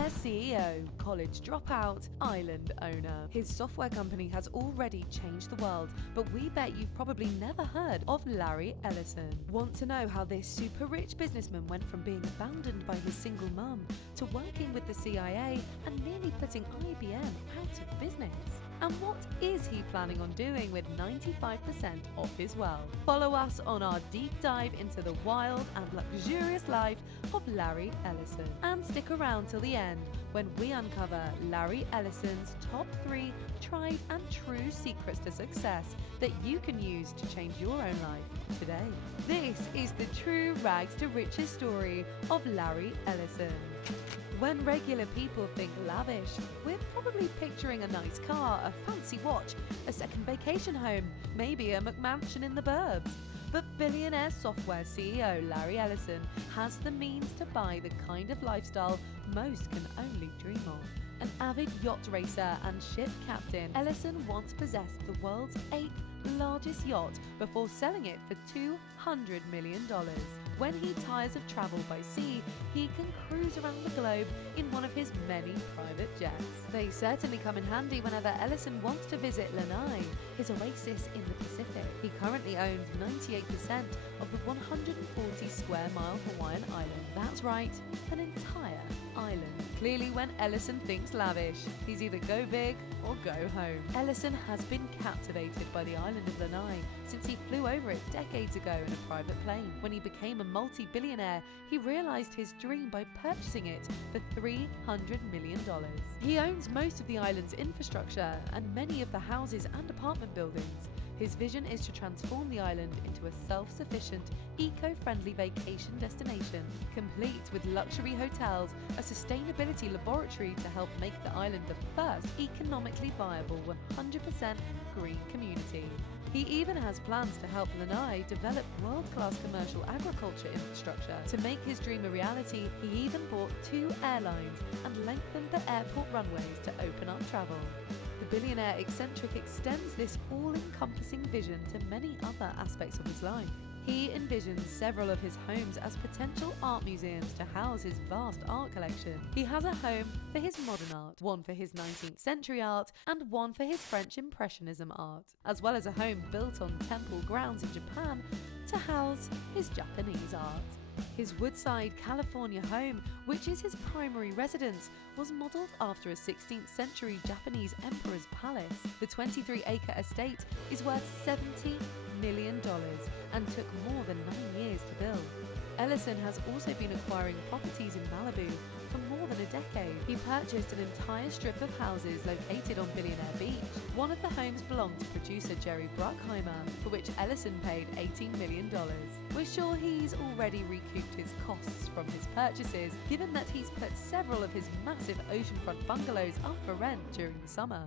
billionaire CEO, college dropout, island owner. His software company has already changed the world, but we bet you've probably never heard of Larry Ellison. Want to know how this super rich businessman went from being abandoned by his single mum to working with the CIA and nearly putting IBM out of business? And what is he planning on doing with 95% of his wealth? Follow us on our deep dive into the wild and luxurious life of Larry Ellison. And stick around till the end when we uncover Larry Ellison's top 3 tried and true secrets to success that you can use to change your own life today. This is the true rags to riches story of Larry Ellison. When regular people think lavish, we're probably picturing a nice car, a fancy watch, a second vacation home, maybe a McMansion in the burbs. But billionaire software CEO Larry Ellison has the means to buy the kind of lifestyle most can only dream of. An avid yacht racer and ship captain, Ellison once possessed the world's 8th largest yacht before selling it for $200 million. When he tires of travel by sea, he can cruise around the globe in one of his many private jets. They certainly come in handy whenever Ellison wants to visit Lanai, his oasis in the Pacific. He currently owns 98% of the 140 square mile Hawaiian island. That's right, an entire island. Clearly, when Ellison thinks lavish, he's either go big or go home. Ellison has been captivated by the island of Lanai since he flew over it decades ago in a private plane. When he became a multi-billionaire, he realized his dream by purchasing it for $300 million. He owns most of the island's infrastructure and many of the houses and apartment buildings. His vision is to transform the island into a self-sufficient, eco-friendly vacation destination, complete with luxury hotels, a sustainability laboratory to help make the island the first economically viable 100% green community. He even has plans to help Lanai develop world-class commercial agriculture infrastructure. To make his dream a reality, he even bought 2 airlines and lengthened the airport runways to open up travel. The billionaire eccentric extends this all-encompassing vision to many other aspects of his life. He envisions several of his homes as potential art museums to house his vast art collection. He has a home for his modern art, one for his 19th century art, and one for his French Impressionism art, as well as a home built on temple grounds in Japan to house his Japanese art. His Woodside, California home, which is his primary residence, was modelled after a 16th century Japanese emperor's palace. The 23-acre estate is worth $70 million and took more than 9 years to build. Ellison has also been acquiring properties in Malibu for more than a decade. He purchased an entire strip of houses located on Billionaire Beach. One of the homes belonged to producer Jerry Bruckheimer, for which Ellison paid $18 million. We're sure he's already recouped his costs from his purchases, given that he's put several of his massive oceanfront bungalows up for rent during the summer.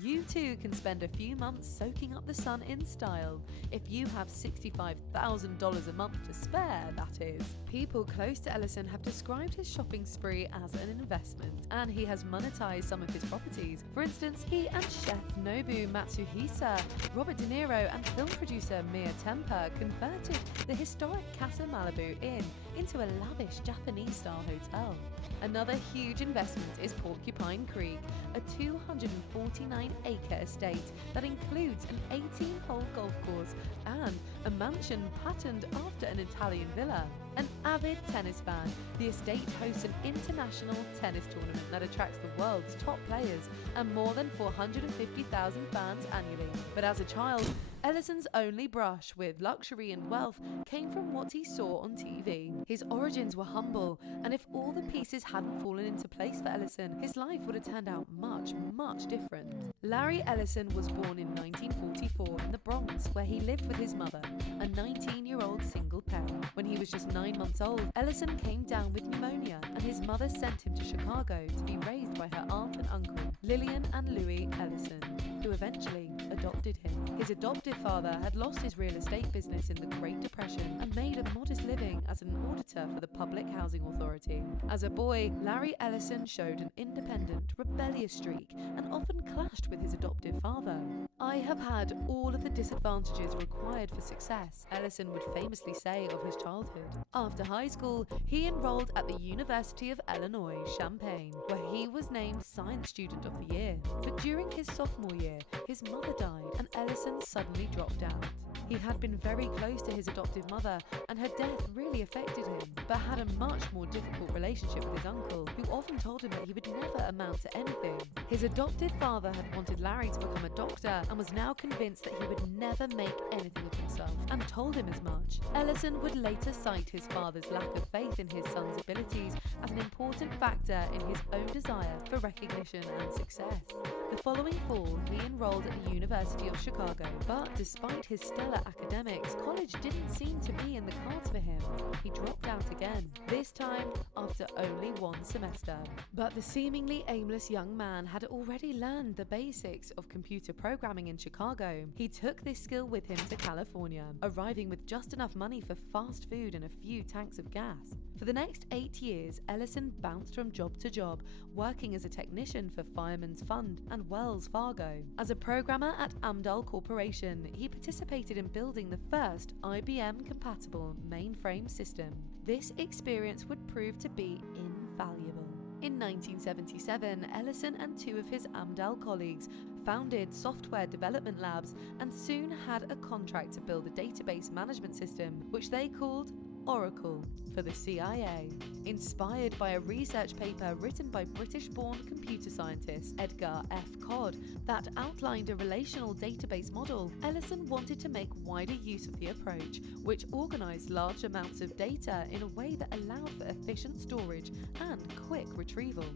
You too can spend a few months soaking up the sun in style, if you have $65,000 a month to spare, that is. People close to Ellison have described his shopping spree as an investment, and he has monetized some of his properties. For instance, he and chef Nobu Matsuhisa, Robert De Niro and film producer Mia Temper converted the historic Casa Malibu Inn into a lavish Japanese-style hotel. Another huge investment is Porcupine Creek, a 249-acre estate that includes an 18-hole golf course and a mansion patterned after an Italian villa. An avid tennis fan, the estate hosts an international tennis tournament that attracts the world's top players and more than 450,000 fans annually. But as a child, Ellison's only brush with luxury and wealth came from what he saw on TV. His origins were humble, and if all the pieces hadn't fallen into place for Ellison, his life would have turned out much, much different. Larry Ellison was born in 1944 in the Bronx, where he lived with his mother, a 19-year-old single parent. When he was just 9 months old, Ellison came down with pneumonia, and his mother sent him to Chicago to be raised by her aunt and uncle, Lillian and Louis Ellison, who eventually adopted him. His adoptive father had lost his real estate business in the Great Depression and made a modest living as an auditor for the Public Housing Authority. As a boy, Larry Ellison showed an independent, rebellious streak and often clashed with his adoptive father. "I have had all of the disadvantages required for success," Ellison would famously say of his childhood. After high school, he enrolled at the University of Illinois, Champaign, where he was named Science Student of the Year. But during his sophomore year, his mother died and Ellison suddenly dropped out. He had been very close to his adoptive mother, and her death really affected him, but had a much more difficult relationship with his uncle, who often told him that he would never amount to anything. His adoptive father had wanted Larry to become a doctor and was now convinced that he would never make anything of himself, and told him as much. Ellison would later cite his father's lack of faith in his son's abilities as an important factor in his own desire for recognition and success. The following fall, he enrolled at the University of Chicago, but despite his stellar academics, college didn't seem to be in the cards for him. He dropped out again, this time after only one semester. But the seemingly aimless young man had already learned the basics of computer programming in Chicago. He took this skill with him to California, arriving with just enough money for fast food and a few tanks of gas. For the next 8 years, Ellison bounced from job to job, working as a technician for Fireman's Fund and Wells Fargo. As a programmer at Amdahl Corporation, he participated in building the first IBM-compatible mainframe system. This experience would prove to be invaluable. In 1977, Ellison and two of his Amdahl colleagues founded software development labs and soon had a contract to build a database management system, which they called Oracle, for the CIA. Inspired by a research paper written by British-born computer scientist Edgar F. Codd that outlined a relational database model, Ellison wanted to make wider use of the approach, which organized large amounts of data in a way that allowed for efficient storage and quick retrieval.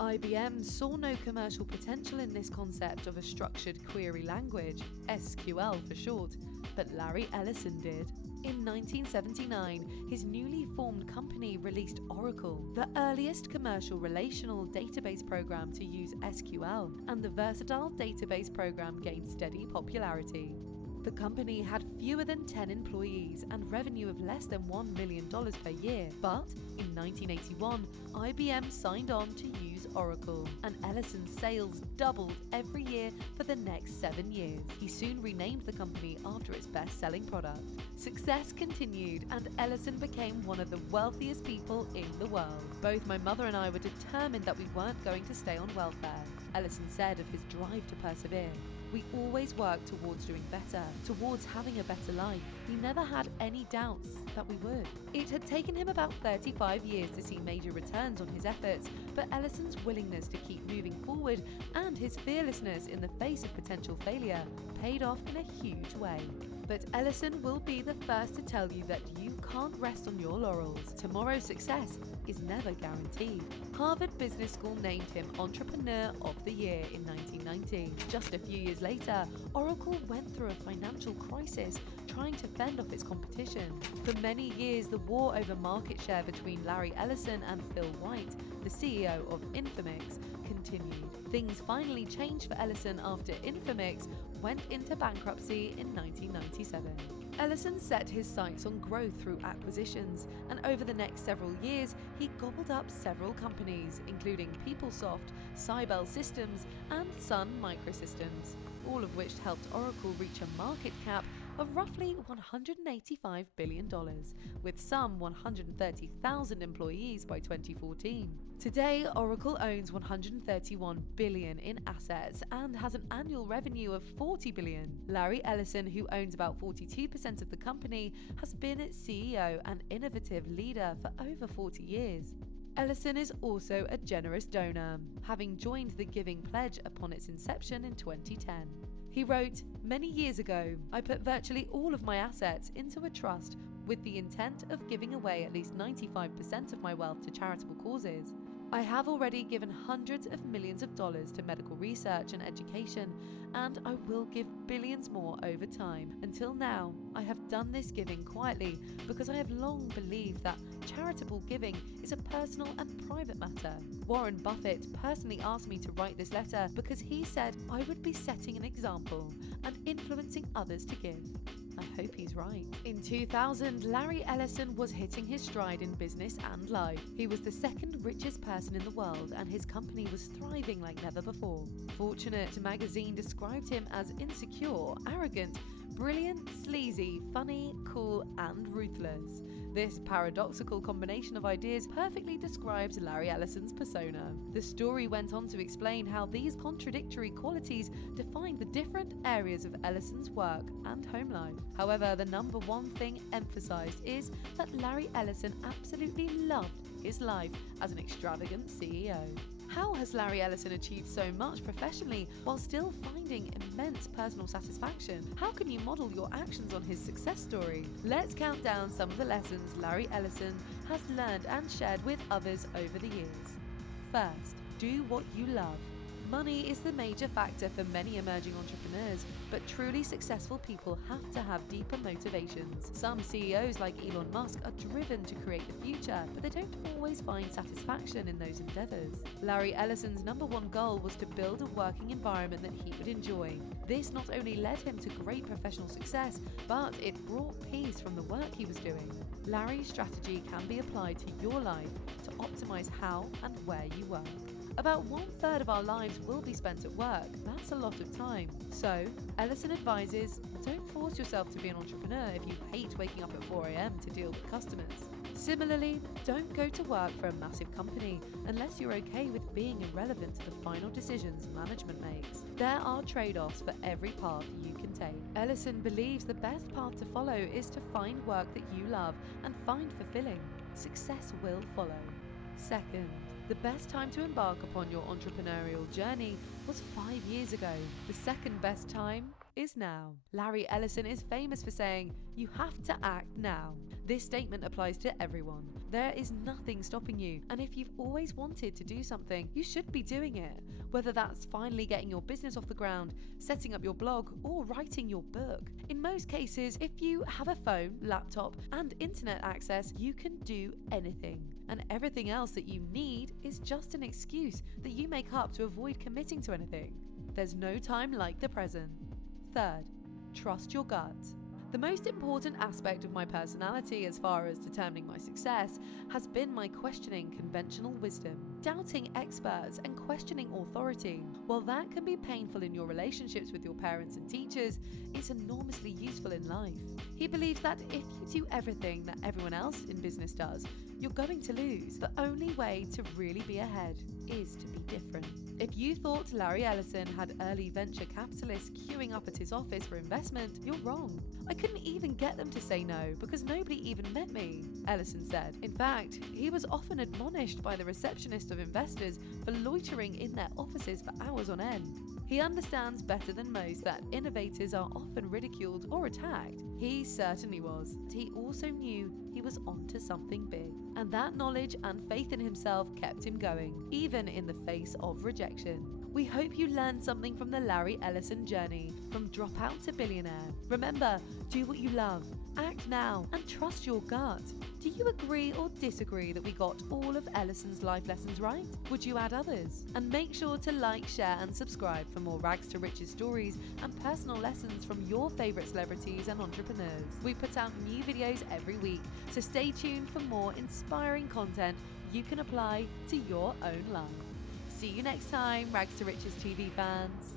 IBM saw no commercial potential in this concept of a structured query language, SQL for short, but Larry Ellison did. In 1979, his newly formed company released Oracle, the earliest commercial relational database program to use SQL, and the versatile database program gained steady popularity. The company had fewer than 10 employees and revenue of less than $1 million per year, but in 1981, IBM signed on to use Oracle, and Ellison's sales doubled every year for the next 7 years. He soon renamed the company after its best-selling product. Success continued, and Ellison became one of the wealthiest people in the world. Both my mother and I were determined that we weren't going to stay on welfare, Ellison said of his drive to persevere. We always worked towards doing better, towards having a better life. He never had any doubts that we would. It had taken him about 35 years to see major returns on his efforts, but Ellison's willingness to keep moving forward and his fearlessness in the face of potential failure paid off in a huge way. But Ellison will be the first to tell you that you can't rest on your laurels. Tomorrow's success is never guaranteed. Harvard Business School named him Entrepreneur of the Year in 1990. Just a few years later, Oracle went through a financial crisis trying to fend off its competition. For many years, the war over market share between Larry Ellison and Phil White, the CEO of Infomix, continued. Things finally changed for Ellison after Infomix went into bankruptcy in 1997. Ellison set his sights on growth through acquisitions, and over the next several years, he gobbled up several companies, including PeopleSoft, Cybel Systems, and Sun Microsystems, all of which helped Oracle reach a market cap of roughly $185 billion, with some 130,000 employees by 2014. Today, Oracle owns $131 billion in assets and has an annual revenue of $40 billion. Larry Ellison, who owns about 42% of the company, has been its CEO and innovative leader for over 40 years. Ellison is also a generous donor, having joined the Giving Pledge upon its inception in 2010. He wrote, "Many years ago, I put virtually all of my assets into a trust with the intent of giving away at least 95% of my wealth to charitable causes. I have already given hundreds of millions of dollars to medical research and education, and I will give billions more over time. Until now, I have done this giving quietly because I have long believed that charitable giving is a personal and private matter. Warren Buffett personally asked me to write this letter because he said I would be setting an example and influencing others to give. I hope he's right. In 2000, Larry Ellison was hitting his stride in business and life. He was the second richest person in the world, and his company was thriving like never before. Fortune magazine described him as insecure, arrogant, brilliant, sleazy, funny, cool, and ruthless. This paradoxical combination of ideas perfectly describes Larry Ellison's persona. The story went on to explain how these contradictory qualities defined the different areas of Ellison's work and home life. However, the number one thing emphasized is that Larry Ellison absolutely loved his life as an extravagant CEO. How has Larry Ellison achieved so much professionally while still finding immense personal satisfaction? How can you model your actions on his success story? Let's count down some of the lessons Larry Ellison has learned and shared with others over the years. First, do what you love. Money is the major factor for many emerging entrepreneurs, but truly successful people have to have deeper motivations. Some CEOs like Elon Musk are driven to create the future, but they don't always find satisfaction in those endeavors. Larry Ellison's number one goal was to build a working environment that he would enjoy. This not only led him to great professional success, but it brought peace from the work he was doing. Larry's strategy can be applied to your life to optimize how and where you work. About 1/3 of our lives will be spent at work. That's a lot of time. So, Ellison advises, don't force yourself to be an entrepreneur if you hate waking up at 4 a.m. to deal with customers. Similarly, don't go to work for a massive company unless you're okay with being irrelevant to the final decisions management makes. There are trade-offs for every path you can take. Ellison believes the best path to follow is to find work that you love and find fulfilling. Success will follow. Second, the best time to embark upon your entrepreneurial journey was 5 years ago. The second best time is now. Larry Ellison is famous for saying, "You have to act now." This statement applies to everyone. There is nothing stopping you, and if you've always wanted to do something, you should be doing it. Whether that's finally getting your business off the ground, setting up your blog, or writing your book. In most cases, if you have a phone, laptop, and internet access, you can do anything. And everything else that you need is just an excuse that you make up to avoid committing to anything. There's no time like the present. Third, trust your gut. The most important aspect of my personality as far as determining my success has been my questioning conventional wisdom, doubting experts and questioning authority. While that can be painful in your relationships with your parents and teachers, it's enormously useful in life. He believes that if you do everything that everyone else in business does, you're going to lose. The only way to really be ahead is to be different. If you thought Larry Ellison had early venture capitalists queuing up at his office for investment, you're wrong. I couldn't even get them to say no because nobody even met me, Ellison said. In fact, he was often admonished by the receptionist of investors for loitering in their offices for hours on end. He understands better than most that innovators are often ridiculed or attacked. He certainly was. He also knew he was onto something big. And that knowledge and faith in himself kept him going, even in the face of rejection. We hope you learned something from the Larry Ellison journey, from dropout to billionaire. Remember, do what you love, act now, and trust your gut. Do you agree or disagree that we got all of Ellison's life lessons right? Would you add others? And make sure to like, share, and subscribe for more rags to riches stories and personal lessons from your favorite celebrities and entrepreneurs. We put out new videos every week, so stay tuned for more inspiring content you can apply to your own life. See you next time, Rags to Riches TV fans.